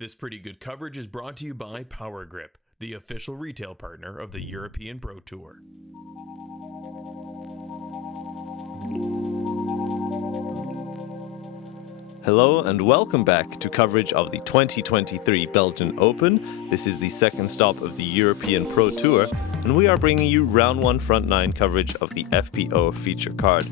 This pretty good coverage is brought to you by Power Grip, the official retail partner of the European Pro Tour. Hello and welcome back to coverage of the 2023 Belgian Open. This is the second stop of the European Pro Tour, and we are bringing you round one front nine coverage of the FPO feature card.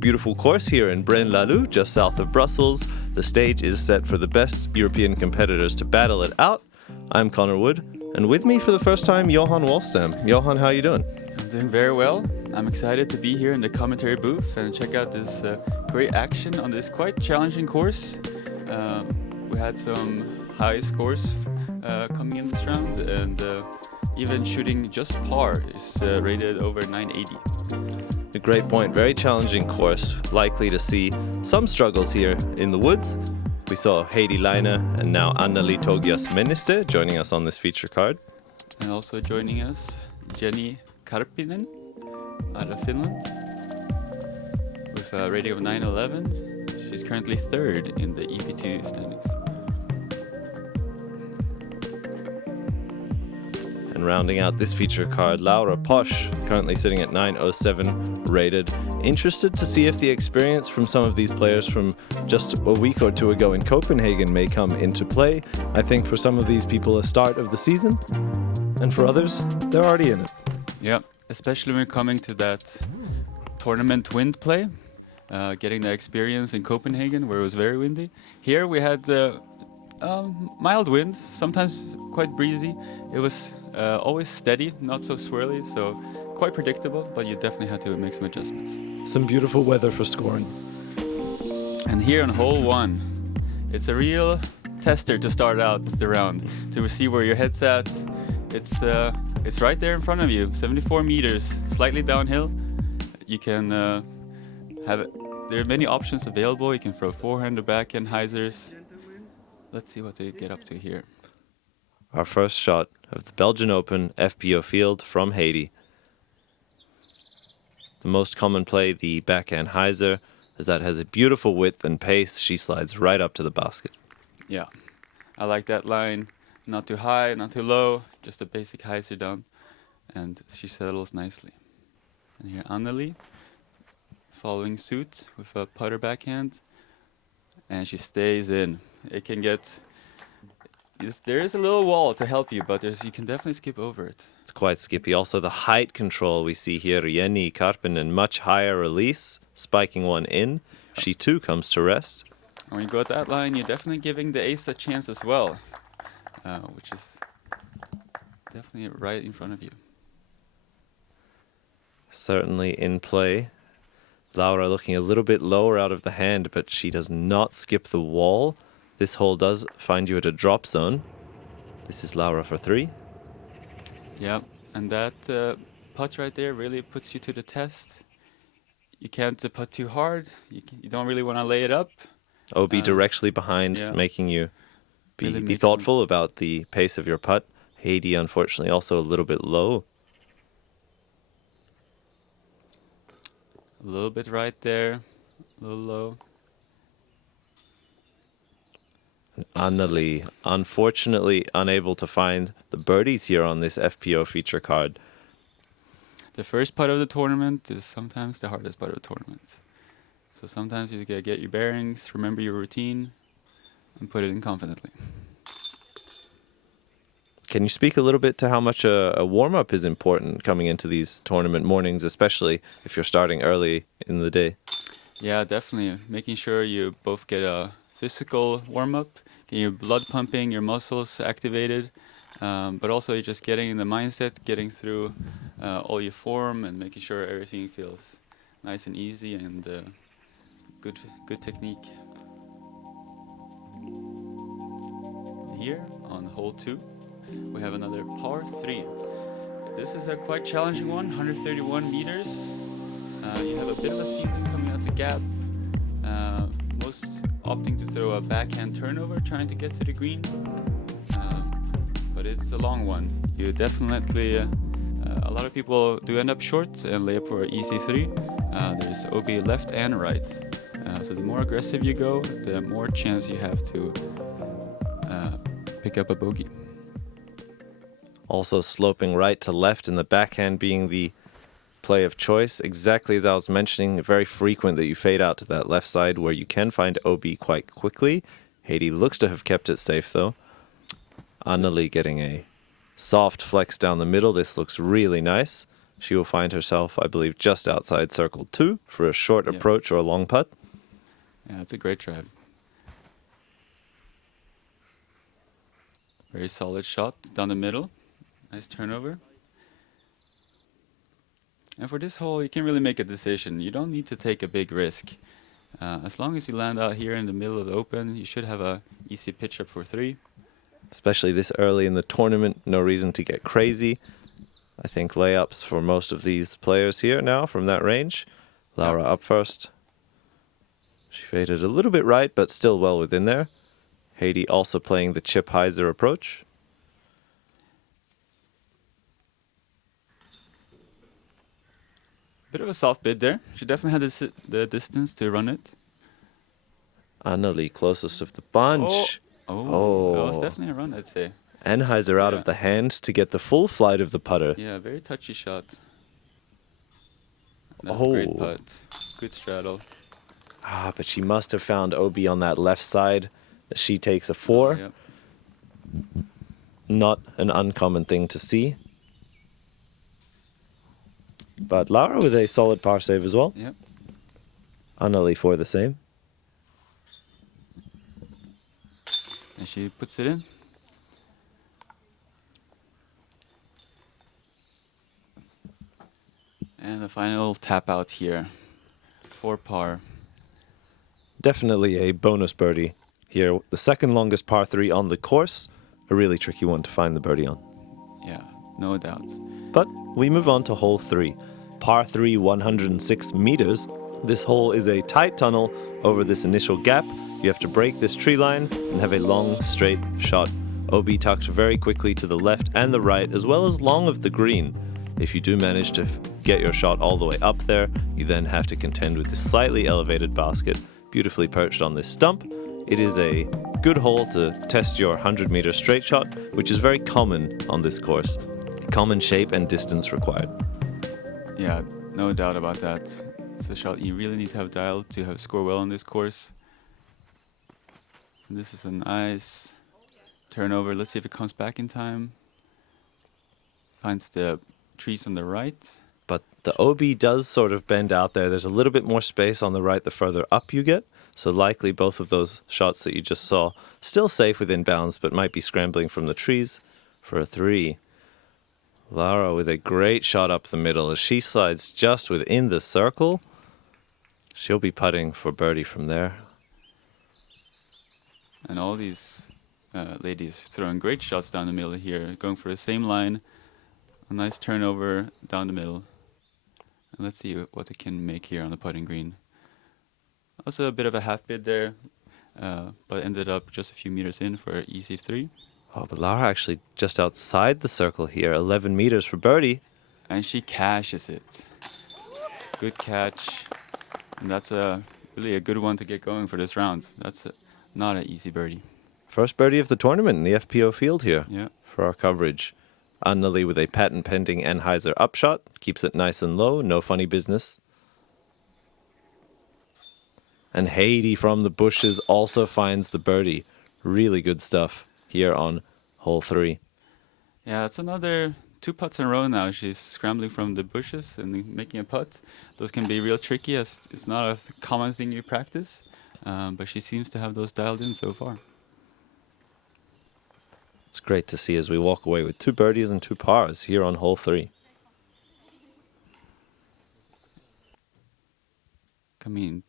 Beautiful course here in Braine-l'Alleud, just south of Brussels. The stage is set for the best European competitors to battle it out. I'm Connor Wood, and with me for the first time, Johan Walstam. Johan, how are you doing? I'm doing very well. I'm excited to be here in the commentary booth and check out this great action on this quite challenging course. We had some high scores coming in this round, and even shooting just par is rated over 980. A great point. Very challenging course. Likely to see some struggles here in the woods. We saw Heidi, Laine, and now Anneli Tougjas-Männiste joining us on this feature card. And also joining us, Jenni Karppinen out of Finland with a rating of 911. She's currently third in the EPT standings. And rounding out this feature card, Posch, currently sitting at 907 rated. Interested to see if the experience from some of these players from just a week or two ago in Copenhagen may come into play. I think for some of these people, a start of the season, and for others, they're already in it. Yeah, especially when coming to that tournament wind play, getting the experience in Copenhagen where it was very windy. Here we had mild winds, sometimes quite breezy. It was always steady, not so swirly, so quite predictable, but you definitely had to make some adjustments. Some beautiful weather for scoring. And here on hole one, it's a real tester to start out the round, to see where your head's at. It's right there in front of you, 74 meters, slightly downhill. You can have it. There are many options available. You can throw forehand or backhand hyzers. Let's see what they get up to here. Our first shot of the Belgian Open FPO field from Heidi. The most common play, the backhand hyzer, as that has a beautiful width and pace. She slides right up to the basket. Yeah, I like that line. Not too high, not too low, just a basic hyzer down. And she settles nicely. And here Anneli following suit with a putter backhand. And she stays in. It can get... there is a little wall to help you, but you can definitely skip over it. It's quite skippy. Also, the height control we see here. Jenni Karppinen, much higher release, spiking one in. She too comes to rest. And when you go at that line, you're definitely giving the ace a chance as well, which is definitely right in front of you. Certainly in play. Laura looking a little bit lower out of the hand, but she does not skip the wall. This hole does find you at a drop zone. This is Laura for three. Yeah, and that putt right there really puts you to the test. You can't putt too hard. You don't really want to lay it up. OB directly behind, yeah. Making you Really be thoughtful about the pace of your putt. Heidi, unfortunately, also a little bit low. A little bit right there, a little low. Anneli, unfortunately unable to find the birdies here on this FPO feature card. The first putt of the tournament is sometimes the hardest putt of the tournament. So sometimes you gotta get your bearings, remember your routine, and put it in confidently. Can you speak a little bit to how much a warm-up is important coming into these tournament mornings, especially if you're starting early in the day? Yeah, definitely. Making sure you both get a physical warm-up, get your blood pumping, your muscles activated, but also you're just getting in the mindset, getting through all your form and making sure everything feels nice and easy and good technique. Here on hole 2, we have another par 3. This is a quite challenging one, 131 meters. You have a bit of a ceiling coming out the gap. Most opting to throw a backhand turnover, trying to get to the green. But it's a long one. You definitely, a lot of people do end up short and lay up for EC3. There's OB left and right. So the more aggressive you go, the more chance you have to pick up a bogey. Also sloping right to left in the backhand being the play of choice. Exactly as I was mentioning, very frequent that you fade out to that left side where you can find OB quite quickly. Heidi looks to have kept it safe though. Anneli getting a soft flex down the middle. This looks really nice. She will find herself, I believe, just outside circle 2 for a short approach or a long putt. Yeah, that's a great drive. Very solid shot down the middle. Nice turnover. And for this hole, you can really make a decision. You don't need to take a big risk. As long as you land out here in the middle of the open, you should have a easy pitch up for 3. Especially this early in the tournament, no reason to get crazy. I think layups for most of these players here now from that range. Laura up first. She faded a little bit right, but still well within there. Heidi also playing the chip hyzer approach. Bit of a soft bid there. She definitely had the distance to run it. Anneli closest of the bunch. Oh, that was definitely a run, I'd say. Enheiser out of the hand to get the full flight of the putter. Yeah, very touchy shot. That's a great putt. Good straddle. But she must have found OB on that left side. She takes a 4. Yep. Not an uncommon thing to see. But Laura with a solid par save as well. Yep. Anneli for the same. And she puts it in. And the final tap out here for par. Definitely a bonus birdie here. The second longest par 3 on the course. A really tricky one to find the birdie on. Yeah, no doubt. But we move on to hole 3. Par 3, 106 meters. This hole is a tight tunnel over this initial gap. You have to break this tree line and have a long, straight shot. OB tucked very quickly to the left and the right, as well as long of the green. If you do manage to get your shot all the way up there, you then have to contend with this slightly elevated basket, beautifully perched on this stump. It is a good hole to test your 100-meter straight shot, which is very common on this course. Common shape and distance required. Yeah, no doubt about that. It's a shot you really need to have dialed to have score well on this course. And this is a nice turnover. Let's see if it comes back in time. Finds the trees on the right. But the OB does sort of bend out there. There's a little bit more space on the right the further up you get. So likely both of those shots that you just saw still safe within bounds, but might be scrambling from the trees for a 3. Laura with a great shot up the middle as she slides just within the circle. She'll be putting for birdie from there. And all these ladies throwing great shots down the middle here, going for the same line. A nice turnover down the middle. And let's see what they can make here on the putting green. Also a bit of a half bid there, but ended up just a few meters in for an easy 3. Oh, but Laura actually just outside the circle here, 11 meters for birdie. And she cashes it. Good catch. And that's really a good one to get going for this round. That's not an easy birdie. First birdie of the tournament in the FPO field here for our coverage. Anneli with a patent pending Enheiser upshot. Keeps it nice and low, no funny business. And Heidi from the bushes also finds the birdie. Really good stuff here on hole 3. Yeah, it's another 2 putts in a row now. She's scrambling from the bushes and making a putt. Those can be real tricky as it's not a common thing you practice, but she seems to have those dialed in so far. It's great to see as we walk away with 2 birdies and 2 pars here on hole 3. Coming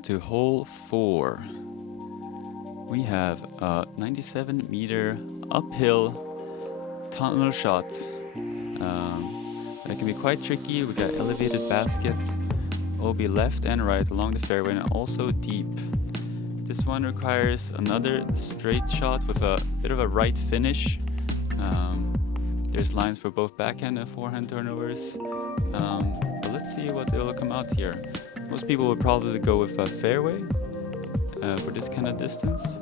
to hole 4. we have a 97-meter uphill tunnel shot. That can be quite tricky. We got elevated baskets, OB left and right along the fairway, and also deep. This one requires another straight shot with a bit of a right finish. There's lines for both backhand and forehand turnovers. But let's see what will come out here. Most people would probably go with a fairway for this kind of distance.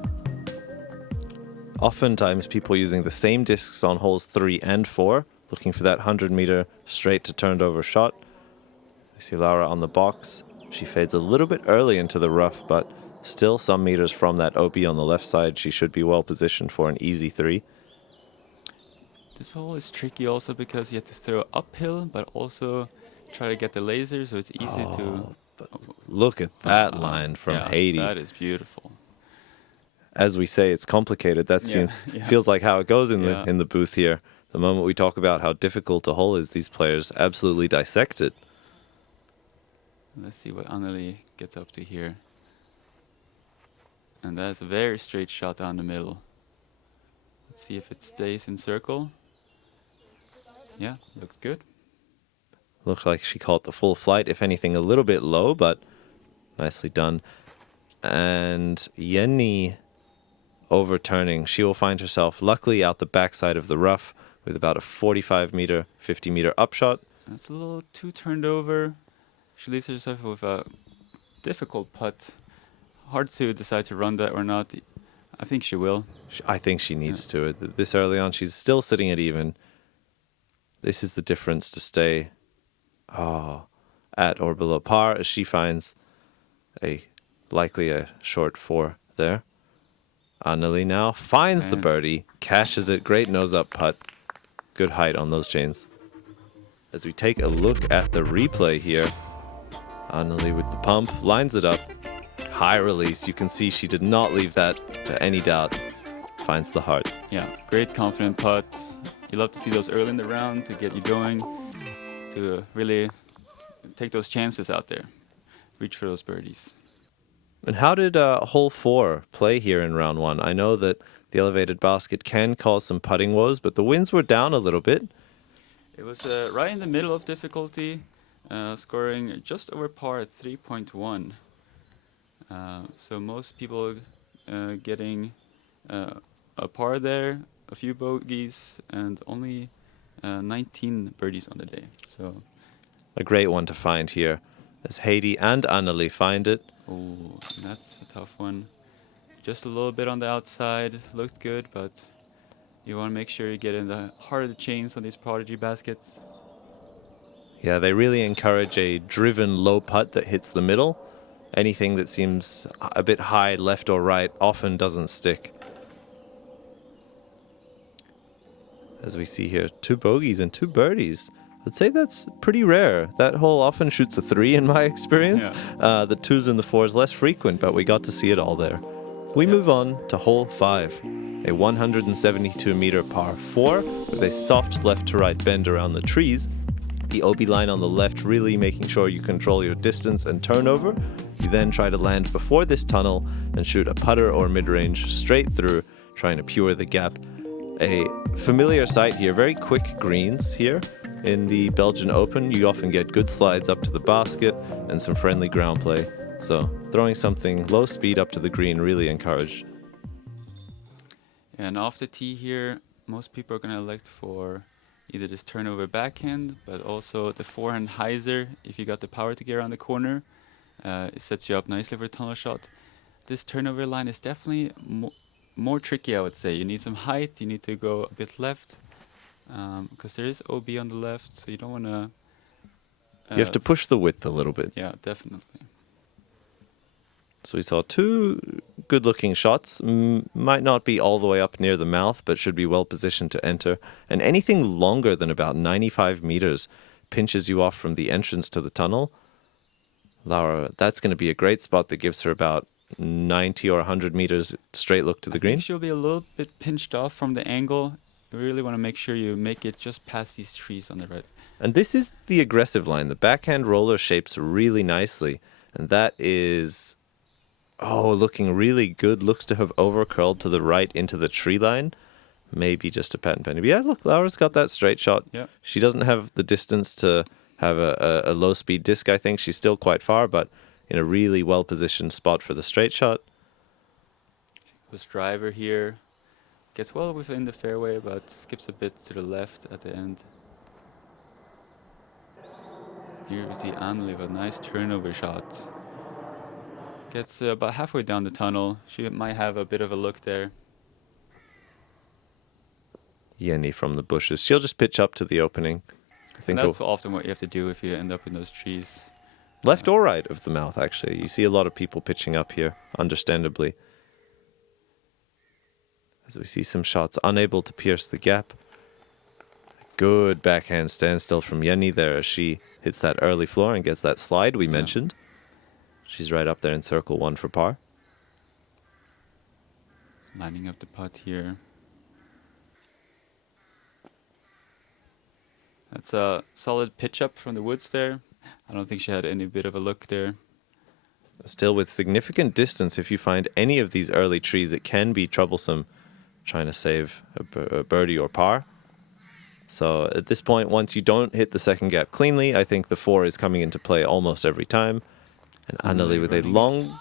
Oftentimes people using the same discs on holes 3 and 4, looking for that 100-meter straight to turned over shot. We see Laura on the box. She fades a little bit early into the rough, but still some meters from that OB on the left side. She should be well positioned for an easy 3. This hole is tricky also because you have to throw uphill, but also try to get the laser, so it's easy to... But look at that line from Heidi. That is beautiful. As we say, it's complicated. That feels like how it goes in the booth here. The moment we talk about how difficult a hole is, these players absolutely dissect it. Let's see what Anneli gets up to here. And that's a very straight shot down the middle. Let's see if it stays in circle. Yeah, looks good. Looked like she caught the full flight, if anything a little bit low, but nicely done. And Jenni overturning. She will find herself luckily out the backside of the rough with about a 45-meter, 50-meter upshot. That's a little too turned over. She leaves herself with a difficult putt. Hard to decide to run that or not. I think she will. I think she needs to. This early on, she's still sitting at even. This is the difference to stay at or below par, as she finds likely a short 4 there. Anneli now finds the birdie, cashes it, great nose-up putt. Good height on those chains. As we take a look at the replay here, Anneli with the pump, lines it up. High release, you can see she did not leave that to any doubt. Finds the heart. Yeah, great confident putt. You love to see those early in the round to get you going, to really take those chances out there. Reach for those birdies. And how did hole 4 play here in round 1? I know that the elevated basket can cause some putting woes, but the winds were down a little bit. It was right in the middle of difficulty, scoring just over par at 3.1. So most people getting a par there, a few bogeys, and only 19 birdies on the day. So a great one to find here, as Heidi and Anneli find it. Oh, that's a tough one. Just a little bit on the outside, looked good, but you want to make sure you get in the heart of the chains on these Prodigy baskets. Yeah, they really encourage a driven low putt that hits the middle. Anything that seems a bit high left or right often doesn't stick. As we see here, 2 bogeys and 2 birdies. I'd say that's pretty rare. That hole often shoots a 3 in my experience. Yeah. The 2s and the 4s less frequent, but we got to see it all there. We move on to hole 5, a 172-meter par 4 with a soft left-to-right bend around the trees. The OB line on the left really making sure you control your distance and turnover. You then try to land before this tunnel and shoot a putter or mid-range straight through, trying to pure the gap. A familiar sight here, very quick greens here. In the Belgian Open, you often get good slides up to the basket and some friendly ground play. So throwing something low speed up to the green really encouraged. And off the tee here, most people are going to elect for either this turnover backhand, but also the forehand hyzer. If you got the power to get around the corner, it sets you up nicely for a tunnel shot. This turnover line is definitely more tricky, I would say. You need some height, you need to go a bit left, because there is OB on the left, so you don't want to... you have to push the width a little bit. Yeah, definitely. So we saw 2 good-looking shots. Might not be all the way up near the mouth, but should be well positioned to enter. And anything longer than about 95 meters pinches you off from the entrance to the tunnel. Laura, that's going to be a great spot that gives her about 90 or 100 meters straight look to the green. I think she'll be a little bit pinched off from the angle. You really want to make sure you make it just past these trees on the right. And this is the aggressive line. The backhand roller shapes really nicely. And that is Oh, looking really good. Looks to have over-curled to the right into the tree line. Maybe just a patent penny. But yeah, look, Laura's got that straight shot. Yeah. She doesn't have the distance to have a low-speed disc, I think. She's still quite far, but in a really well-positioned spot for the straight shot. This driver here gets well within the fairway, but skips a bit to the left at the end. Here we see Anneli with a nice turnover shot. Gets about halfway down the tunnel. She might have a bit of a look there. Jenni from the bushes. She'll just pitch up to the opening. I think And that's often what you have to do if you end up in those trees. left or right of the mouth, actually. You see a lot of people pitching up here, understandably. As we see some shots unable to pierce the gap. Good backhand standstill from Jenni there as she hits that early floor and gets that slide we mentioned. She's right up there in circle 1 for par. Lining up the putt here. That's a solid pitch up from the woods there. I don't think she had any bit of a look there. Still with significant distance, if you find any of these early trees, it can be troublesome trying to save a birdie or par. So at this point, once you don't hit the second gap cleanly, I think the 4 is coming into play almost every time. And Anneli with a long...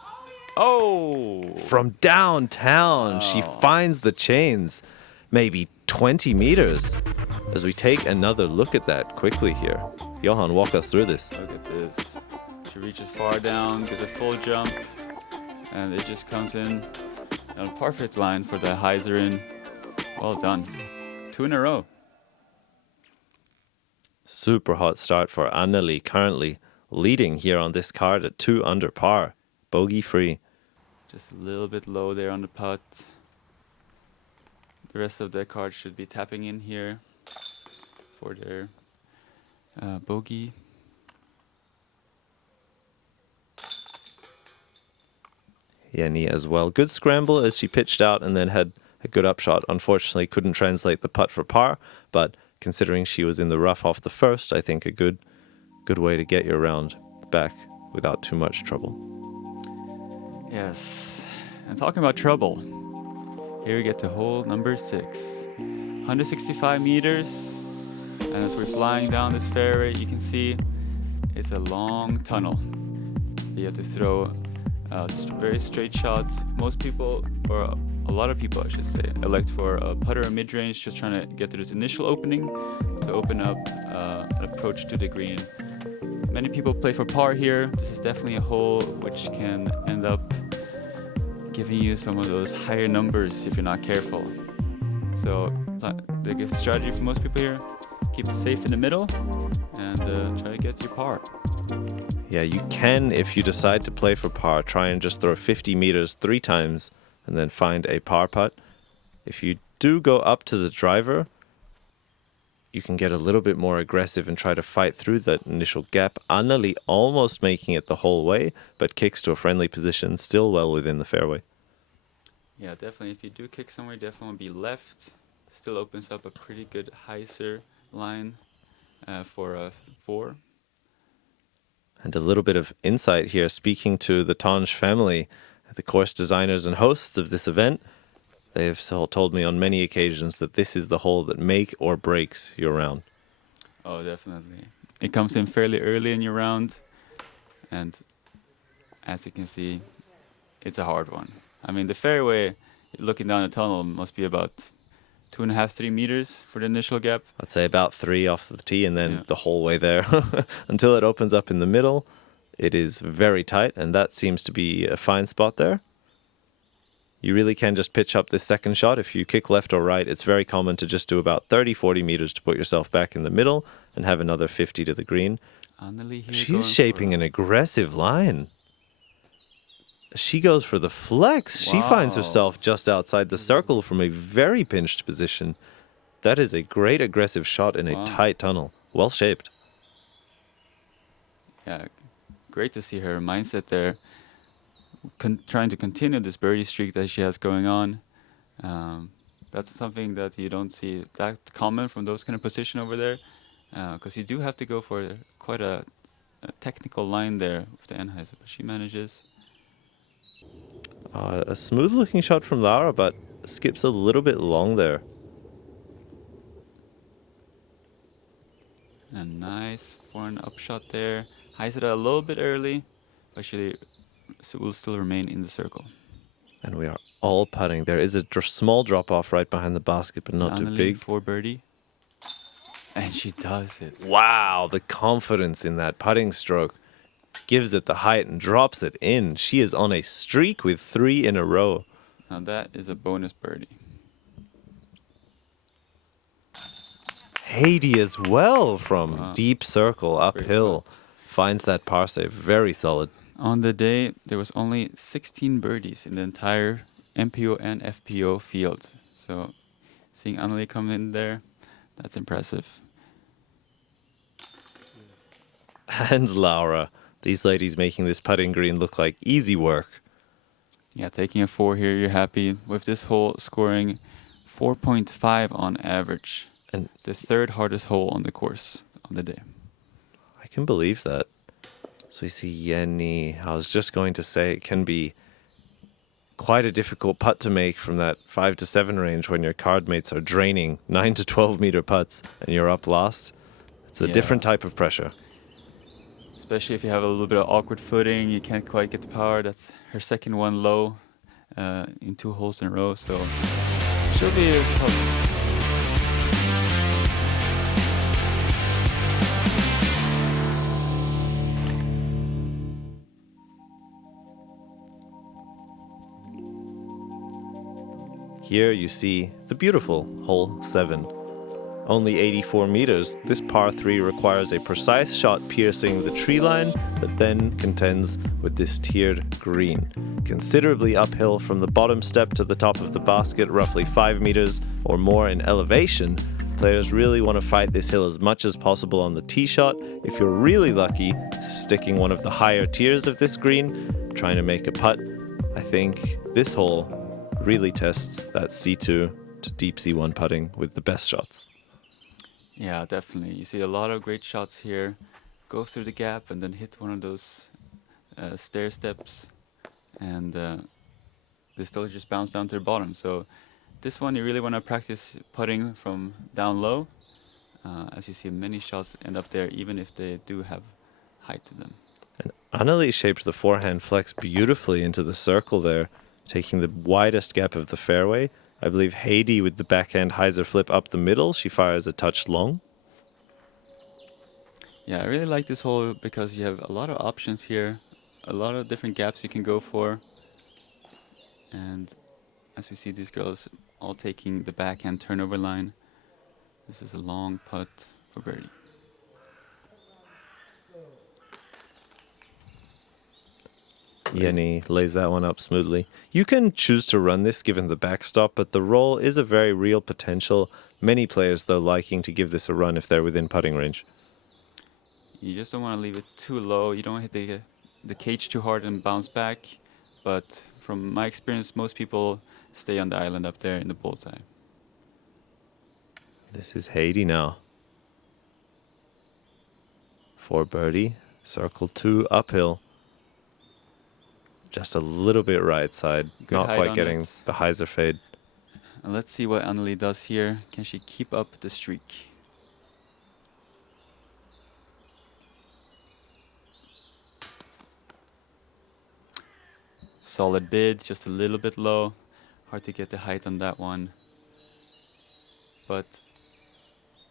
Oh! From downtown, she finds the chains. Maybe 20 meters. As we take another look at that quickly here. Johan, walk us through this. Look at this. She reaches far down, gets a full jump, and it just comes in on a perfect line for the hyzer in. Well done. 2 in a row. Super hot start for Anneli, currently leading here on this card at 2 under par. Bogey free. Just a little bit low there on the putt. The rest of the cards should be tapping in here for their bogey. Jenni as well. Good scramble as she pitched out and then had a good upshot. Unfortunately, couldn't translate the putt for par, but considering she was in the rough off the first, I think a good way to get your round back without too much trouble. Yes. And talking about trouble, here we get to hole number 6. 165 meters. And as we're flying down this fairway, you can see it's a long tunnel. You have to throw a very straight shot. Most people, or a lot of people I should say, elect for a putter or mid-range, just trying to get to this initial opening to open up an approach to the green. Many people play for par here. This is definitely a hole which can end up giving you some of those higher numbers if you're not careful. So the good strategy for most people here, keep it safe in the middle and try to get your par. Yeah, you can, if you decide to play for par, try and just throw 50 meters 3 times and then find a par putt. If you do go up to the driver, you can get a little bit more aggressive and try to fight through that initial gap. Anneli almost making it the whole way, but kicks to a friendly position, still well within the fairway. Yeah, definitely. If you do kick somewhere, definitely be left. Still opens up a pretty good hyzer line for a 4. And a little bit of insight here, speaking to the Tougjas family, the course designers and hosts of this event. They have told me on many occasions that this is the hole that make or breaks your round. Oh, definitely. It comes in fairly early in your round, and as you can see, it's a hard one. I mean, the fairway, looking down the tunnel, must be about 2.5, 3 meters for the initial gap. I'd say about 3 off the tee and then the whole way there until it opens up in the middle. It is very tight, and that seems to be a fine spot there. You really can just pitch up this second shot. If you kick left or right, it's very common to just do about 30, 40 meters to put yourself back in the middle and have another 50 to the green. Anneli here. She's shaping an aggressive line. She goes for the flex. She finds herself just outside the circle from a very pinched position. That is a great aggressive shot in a tight tunnel. Well shaped. Yeah, great to see her mindset there. Trying to continue this birdie streak that she has going on. That's something that you don't see that common from those kind of position over there, because you do have to go for quite a technical line there with the Enheiser, but she manages. A smooth looking shot from Laura, but skips a little bit long there. A nice forehand up shot there. Highs it a little bit early, but she will still remain in the circle. And we are all putting. There is a small drop off right behind the basket, but not too Anneli big. for birdie. And she does it. Wow, the confidence in that putting stroke. Gives it the height and drops it in. She is on a streak with 3 in a row. Now that is a bonus birdie. Heidi as well from Wow. deep circle uphill. putt. Finds that par save very solid. On the day, there was only 16 birdies in the entire MPO and FPO field. So seeing Anneli come in there, that's impressive. And Laura. These ladies making this putting green look like easy work. Yeah, taking a 4 here, you're happy. With this hole scoring 4.5 on average. And the third hardest hole on the course on the day. I can believe that. So we see Jenni. I was just going to say it can be quite a difficult putt to make from that 5 to 7 range when your card mates are draining 9 to 12 meter putts and you're up last. It's a different type of pressure. Especially if you have a little bit of awkward footing, you can't quite get the power. That's her second one low in 2 holes in a row, so she'll be tough. Here you see the beautiful hole 7. Only 84 meters, this par 3 requires a precise shot piercing the tree line that then contends with this tiered green. Considerably uphill from the bottom step to the top of the basket, roughly 5 meters or more in elevation. Players really want to fight this hill as much as possible on the tee shot. If you're really lucky, sticking one of the higher tiers of this green, trying to make a putt. I think this hole really tests that C2 to deep C1 putting with the best shots. Yeah, definitely. You see a lot of great shots here. Go through the gap and then hit one of those stair steps, and they still just bounce down to the bottom. So this one you really want to practice putting from down low. As you see, many shots end up there, even if they do have height to them. And Anneli shaped the forehand flex beautifully into the circle there, taking the widest gap of the fairway. I believe Heidi with the backhand hyzer flip up the middle. She fires a touch long. Yeah, I really like this hole because you have a lot of options here, a lot of different gaps you can go for. And as we see these girls all taking the backhand turnover line, this is a long putt for birdie. Jenni lays that one up smoothly. You can choose to run this given the backstop, but the roll is a very real potential. Many players, though, liking to give this a run if they're within putting range. You just don't want to leave it too low. You don't want to hit the cage too hard and bounce back. But from my experience, most people stay on the island up there in the bullseye. This is Heidi now. For birdie, circle 2 uphill. Just a little bit right side, Good not height quite on getting it. the hyzer fade. And let's see what Anneli does here. Can she keep up the streak? Solid bid, just a little bit low. Hard to get the height on that one. But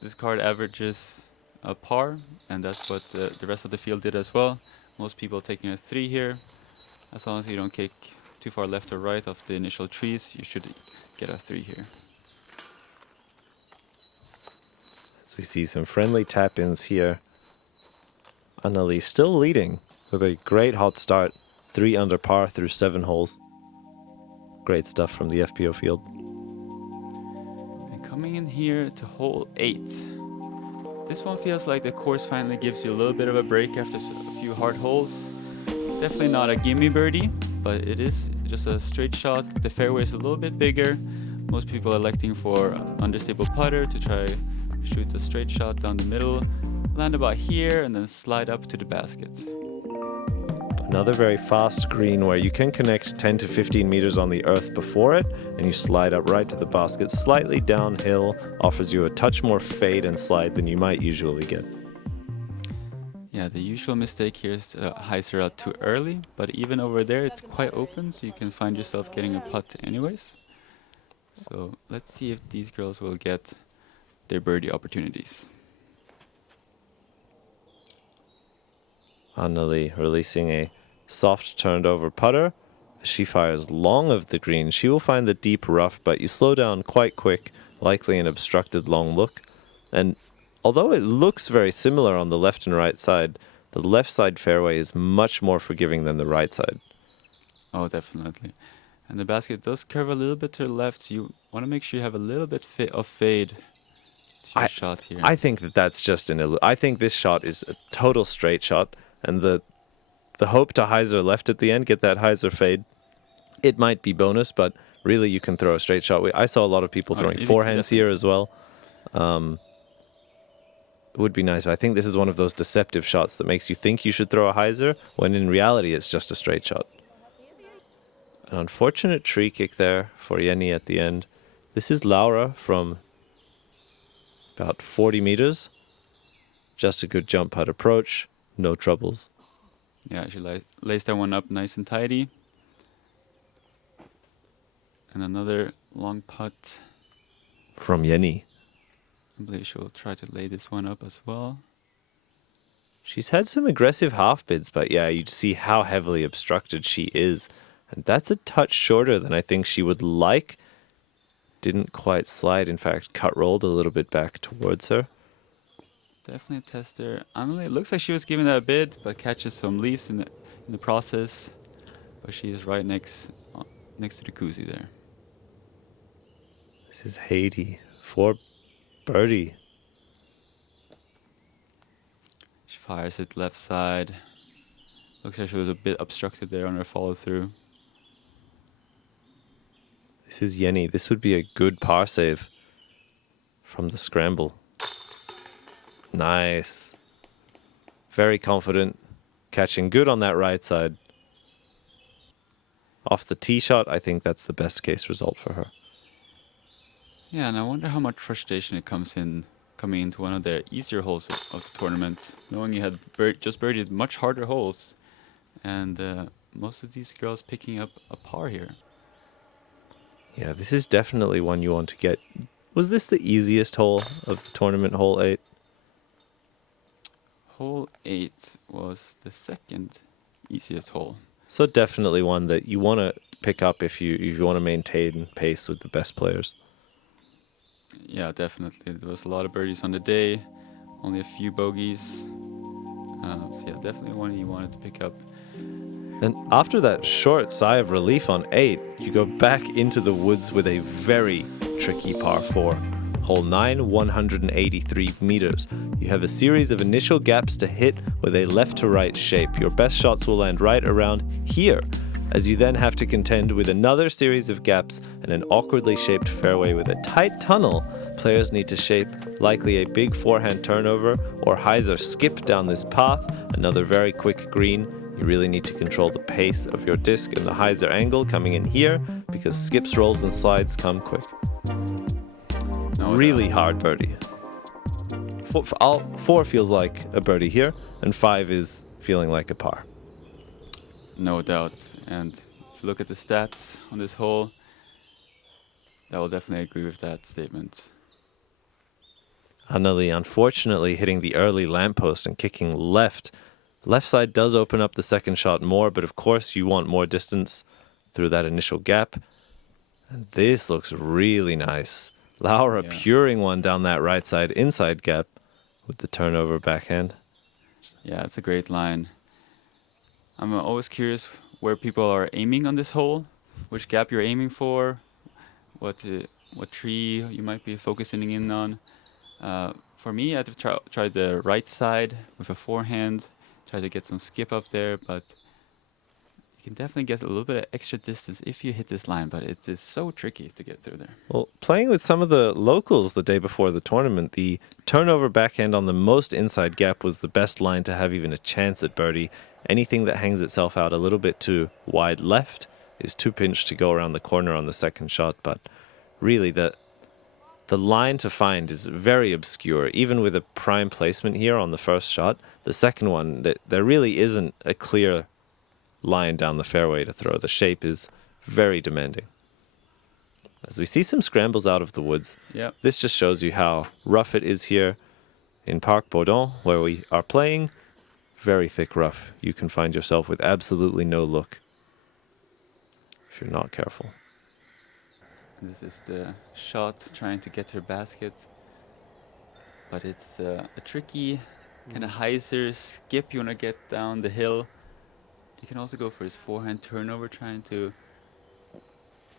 this card averages a par, and that's what the rest of the field did as well. Most people taking a 3 here. As long as you don't kick too far left or right of the initial trees, you should get a 3 here. As we see some friendly tap-ins here. Anneli still leading with a great hot start. 3 under par through 7 holes. Great stuff from the FPO field. And coming in here to hole 8. This one feels like the course finally gives you a little bit of a break after a few hard holes. Definitely not a gimme birdie, but it is just a straight shot. The fairway is a little bit bigger. Most people are electing for understable putter to try shoot a straight shot down the middle, land about here, and then slide up to the basket. Another very fast green where you can connect 10 to 15 meters on the earth before it, and you slide up right to the basket, slightly downhill, offers you a touch more fade and slide than you might usually get. Yeah, the usual mistake here is to hyzer out too early, but even over there it's quite open, so you can find yourself getting a putt anyways. So let's see if these girls will get their birdie opportunities. Anneli releasing a soft turned over putter. As she fires long of the green, she will find the deep rough, but you slow down quite quick, likely an obstructed long look. And although it looks very similar on the left and right side, the left side fairway is much more forgiving than the right side. Oh, definitely. And the basket does curve a little bit to the left, so you want to make sure you have a little bit of fade to your shot here. I think that's just I think this shot is a total straight shot, and the hope to hyzer left at the end, get that hyzer fade, it might be bonus, but really you can throw a straight shot. I saw a lot of people throwing forehands here as well. It would be nice, but I think this is one of those deceptive shots that makes you think you should throw a hyzer, when in reality it's just a straight shot. An unfortunate tree kick there for Jenni at the end. This is Laura from about 40 meters. Just a good jump putt approach, no troubles. Yeah, she lays that one up nice and tidy. And another long putt. From Jenni. I believe she'll try to lay this one up as well. She's had some aggressive half bids, but yeah, you see how heavily obstructed she is. And that's a touch shorter than I think she would like. Didn't quite slide, in fact, cut rolled a little bit back towards her. Definitely a tester. Anneli, it looks like she was giving that a bid, but catches some leaves in the process. But she's right next to the koozie there. This is Heidi for birdie. She fires it left side. Looks like she was a bit obstructed there on her follow through. This is Jenni. This would be a good par save from the scramble. Nice. Very confident. Catching good on that right side. Off the tee shot, I think that's the best case result for her. Yeah, and I wonder how much frustration it coming into one of the easier holes of the tournament, knowing you had just birdied much harder holes, and most of these girls picking up a par here. Yeah, this is definitely one you want to get. Was this the easiest hole of the tournament, hole 8? Hole 8 was the second easiest hole. So definitely one that you want to pick up if you want to maintain pace with the best players. Yeah, definitely. There was a lot of birdies on the day, only a few bogeys. So yeah, definitely one you wanted to pick up. And after that short sigh of relief on 8, you go back into the woods with a very tricky par 4. Hole 9, 183 meters. You have a series of initial gaps to hit with a left to right shape. Your best shots will land right around here, as you then have to contend with another series of gaps and an awkwardly shaped fairway with a tight tunnel. Players need to shape likely a big forehand turnover or hyzer skip down this path, another very quick green. You really need to control the pace of your disc and the hyzer angle coming in here, because skips, rolls, and slides come quick. Really hard birdie. 4 feels like a birdie here, and 5 is feeling like a par. No doubt. And if you look at the stats on this hole, I will definitely agree with that statement. Anneli, unfortunately, hitting the early lamppost and kicking left. Left side does open up the second shot more, but of course you want more distance through that initial gap. And this looks really nice. Laura puring one down that right side inside gap with the turnover backhand. Yeah, it's a great line. I'm always curious where people are aiming on this hole, which gap you're aiming for, what tree you might be focusing in on. For me, I've tried the right side with a forehand, try to get some skip up there, but you can definitely get a little bit of extra distance if you hit this line, but it is so tricky to get through there. Well, playing with some of the locals the day before the tournament, the turnover backhand on the most inside gap was the best line to have even a chance at birdie. Anything that hangs itself out a little bit too wide left is too pinched to go around the corner on the second shot, but really the line to find is very obscure. Even with a prime placement here on the first shot, the second one, there really isn't a clear line down the fairway to throw. The shape is very demanding. As we see some scrambles out of the woods, this just shows you how rough it is here in Parc Bourdon, where we are playing. Very thick rough. You can find yourself with absolutely no look if you're not careful. This is the shot trying to get to her basket, but it's a tricky kind of hyzer skip. You want to get down the hill. You can also go for his forehand turnover, trying to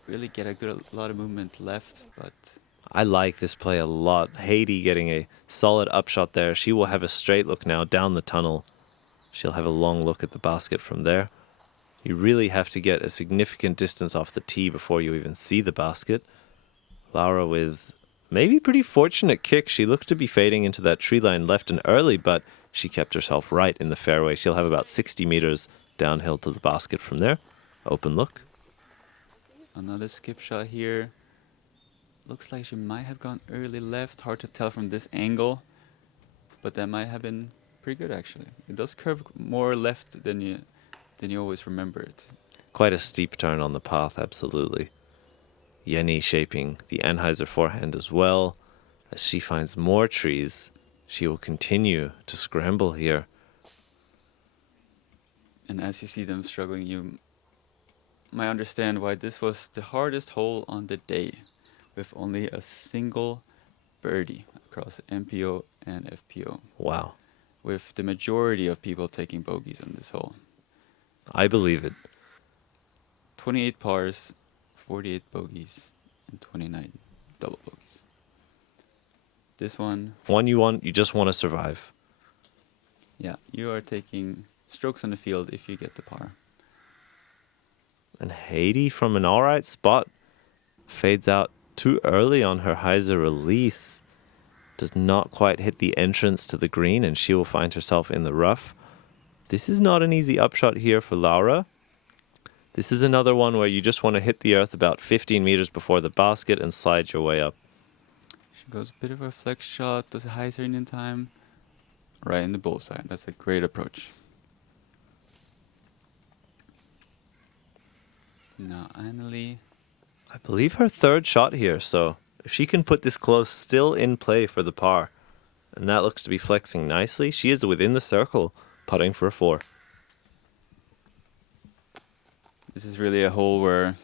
really get a lot of movement left. But I like this play a lot. Heidi getting a solid upshot there. She will have a straight look now down the tunnel. She'll have a long look at the basket from there. You really have to get a significant distance off the tee before you even see the basket. Laura with maybe pretty fortunate kick. She looked to be fading into that tree line left and early, but she kept herself right in the fairway. She'll have about 60 meters downhill to the basket from there. Open look. Another skip shot here. Looks like she might have gone early left. Hard to tell from this angle, but that might have been pretty good actually. It does curve more left than you always remember it. Quite a steep turn on the path, absolutely. Jenni shaping the Anheuser forehand as well. As she finds more trees, she will continue to scramble here. And as you see them struggling, you might understand why this was the hardest hole on the day, with only a single birdie across MPO and FPO. Wow. With the majority of people taking bogeys on this hole. I believe it. 28 pars, 48 bogeys, and 29 double bogeys. This one... you just want to survive. Yeah, you are taking strokes on the field if you get the par. And Heidi from an alright spot fades out too early on her hyzer release. Does not quite hit the entrance to the green, and she will find herself in the rough. This is not an easy upshot here for Laura. This is another one where you just want to hit the earth about 15 meters before the basket and slide your way up. She goes a bit of a flex shot, does a hyzer in time. Right in the bullseye. That's a great approach. Now Anneli. I believe her third shot here, so if she can put this close, still in play for the par. And that looks to be flexing nicely. She is within the circle, putting for a 4. This is really a hole where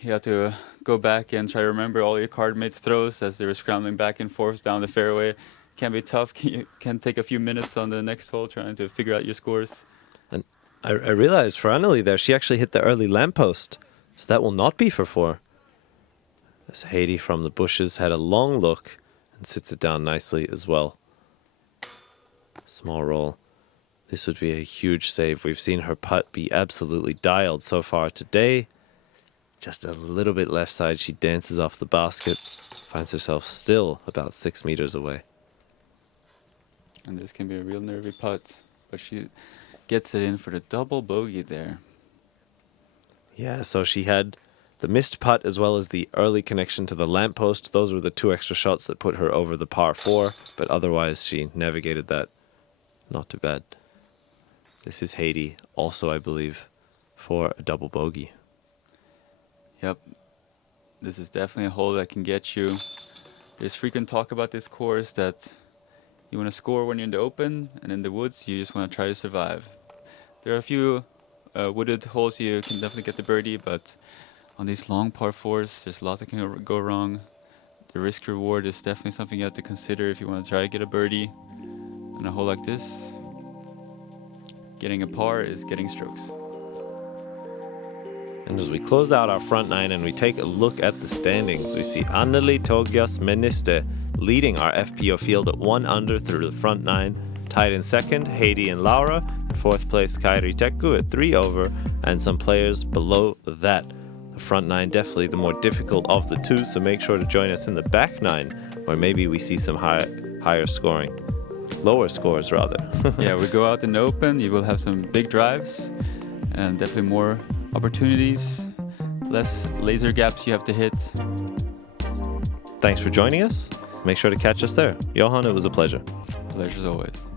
you have to go back and try to remember all your card mates' throws as they were scrambling back and forth down the fairway. Can be tough. Can take a few minutes on the next hole trying to figure out your scores. And I realized for Anneli there, she actually hit the early lamppost. So that will not be for 4. As Heidi from the bushes had a long look and sits it down nicely as well. Small roll. This would be a huge save. We've seen her putt be absolutely dialed so far today. Just a little bit left side, she dances off the basket, finds herself still about 6 meters away. And this can be a real nervy putt, but she gets it in for the double bogey there. Yeah, so she had the missed putt as well as the early connection to the lamppost. Those were the 2 extra shots that put her over the par 4, but otherwise she navigated that not too bad. This is Heidi, also I believe, for a double bogey. Yep, this is definitely a hole that can get you. There's frequent talk about this course that you want to score when you're in the open, and in the woods you just want to try to survive. There are a few wooded holes you can definitely get the birdie, but on these long par 4s, there's a lot that can go wrong. The risk reward is definitely something you have to consider if you want to try to get a birdie. On a hole like this, getting a par is getting strokes. And as we close out our front 9 and we take a look at the standings, we see Anneli Tougjas-Männiste leading our FPO field at 1 under through the front 9. Tied in second, Heidi and Laura. In fourth place, Kairi Tekku at 3 over, and some players below that. The front 9 definitely the more difficult of the two, so make sure to join us in the back 9, where maybe we see some higher scoring. Lower scores, rather. Yeah, we go out in the open, you will have some big drives, and definitely more opportunities, less laser gaps you have to hit. Thanks for joining us. Make sure to catch us there. Johan, it was a pleasure. Pleasure as always.